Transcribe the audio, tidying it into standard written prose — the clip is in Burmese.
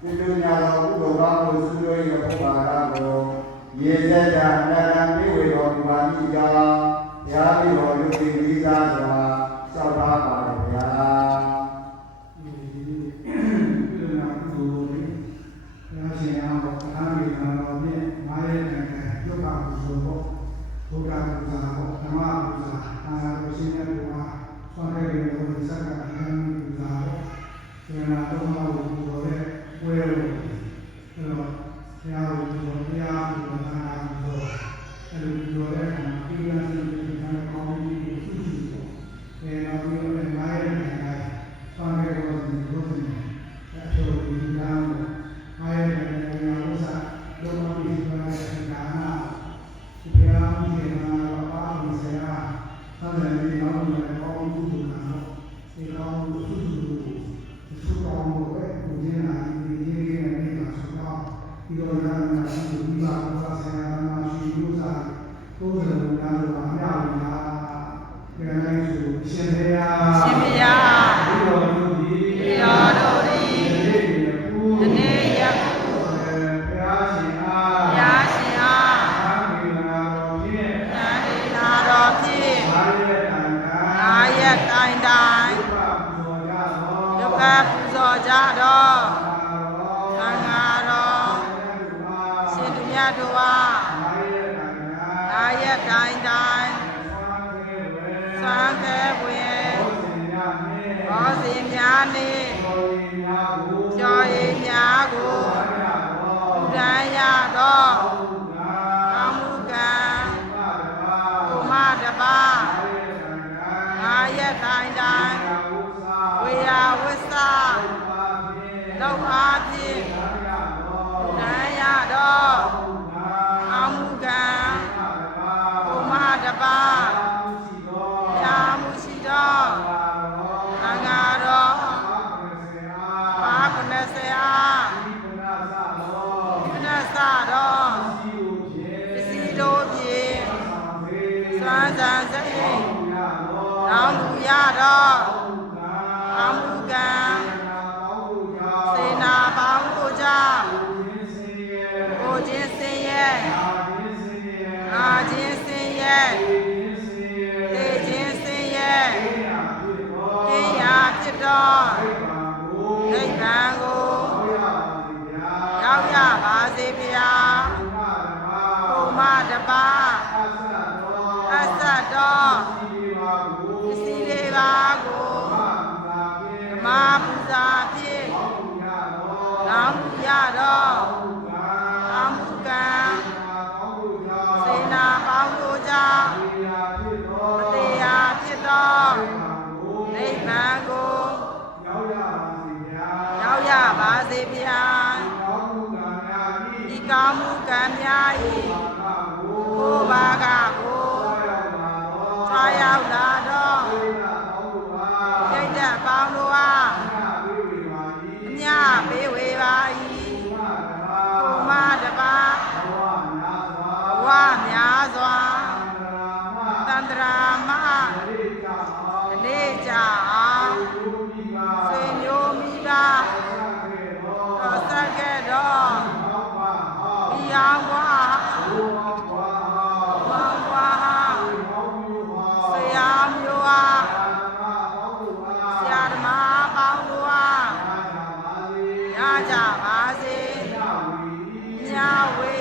ပြုစုများသောကုသိုလ်ကောင်းမှုစုလို့ရဖို့ပါကိုရေစက်တာအနာဂတ်ပြေဝေတော်မူပါမည်ကြောင့်ဘုရားပြီးတော်လူသိပြီးသားစွာစောက်ထားပါလေဗျာပြုနာကုသိုလ်ဘုရားရှင်အားတော်အားမေတ္တာတော်ဖြင့်မာရဲ့နိုင်ငံပြုပါကုသိုလ်ပေါ့ဘုရားကုသိုလ်ပေါ့ဓမ္မကုသိုလ်အာရုံရှင်ရဲ့ဘုရားဆွမ်းခဲ့တဲ့ဘုရားစက္ကန့်ကုသိုလ်ပေါ့ဉာဏ်တော်မှာဘုရားရဲ့ဝဲလို့အဲ့တော့ဘုရားကိုဘုရားကိုသာနာကိုအဲ့လိုပြောတဲ့အခါမှာပြည်ရင်းစုတွေနဲ့ကောင်းပြီးစုစုပေါ့အဲ့တော့ဒီလိုမာရဲ့နိုင်ငံဆွမ်းခဲ့တဲ့ဘုရားအထူးဒီနာမမာရဲ့နိုင်ငံဥစ္စာလုံးဝပြီးပြောတဲ့အခါမှာဒီဘုရားကြီးကပါလို့ဆရာသံဃာတွေရောင်းတယ်ကောင်းမှုဆိုတာဒီကောင်းမှုစုစုစုကောင်းမှုပဲဒီနေ့နာဒီနေ့နဲ့မှာဆိုတော့ဒီလိုရမ်းတာဒီမှာဘုရားဆရာမရှိလို့စားကိုယ်တော်များလို့အမြောက်များပြန်လိုက်ဆိုရှင်ဘုရားရှင်ဘုရားဒီလိုတို့ဒီဒီတော်တို့ဒီဒီနေ့ယခုဘုရားရှင်အားဘုရားရှင်အားအာမေနာတော်ဖြင့်နာဒေနာတော်ဖြင့်အာရတိုင်တိုင်ဒုက္ခပူဇော်ကြတော်သံဃာတော်ရှင်သူမြတ်တို့အားအာရတိုင်တိုင်သံဃာဘွယ်ဘောဇင်များနှင့်ကျော်ရည်များကိုလူတိုင်းရသောကောင်းမှုကံဘုမတပါအာရတိုင်တိုင်ဝေယဝိသလောက်အားဖြင့်လူတိုင်းရသောကောင်းမှုကံဘုမတပါရာမှုရှိသောသံဃာတော်ပါ90အားခဏစတော်ပစ္စည်းတို့ဖြင့်စွမ်းစံစိတ်တောင်းလူရတော်ကောင်းမှုကံစေနာပေါင်းတို့ကြောင့်ကိုချင်းစင်ရဲ့အာချင်းစင်ရဲ့သေချင်းစင်ရဲ့ကိယာဖြစ်တော်နိဗ္ဗာန်ကိုရောက်ရပါစေဗျာဘုမတပါအဆက်တော်ပစ္စည်းလေးပါကိုဓမ္မပူဇာဖြင့်နောင်ရတော်အမှုကံစေနာပေါင်းတို့ကြောင့်မတရားဖြစ်သောနိဗ္ဗာန်ကိုရောက်ရပါစေဗျာဒီကောင်းမှုကံများ၏ကိုယ်ဘာကကိုဆွာရောက်လာတော့ဒိဋ္ဌပေါင်းတို့အားအမြပေးဝေပါ၏ဘုမတပါဘဝများစွာတန္တရာမအနေကြအောင်ဆွေမျိုးမိဘတော်ဆက်ခဲ့တော့ဒီအောင်ကွာဝမ်းကွာဆရာမျိုးအားဆရာဓမ္မပေါင်းတို့အားရကြပါစေမြဝေ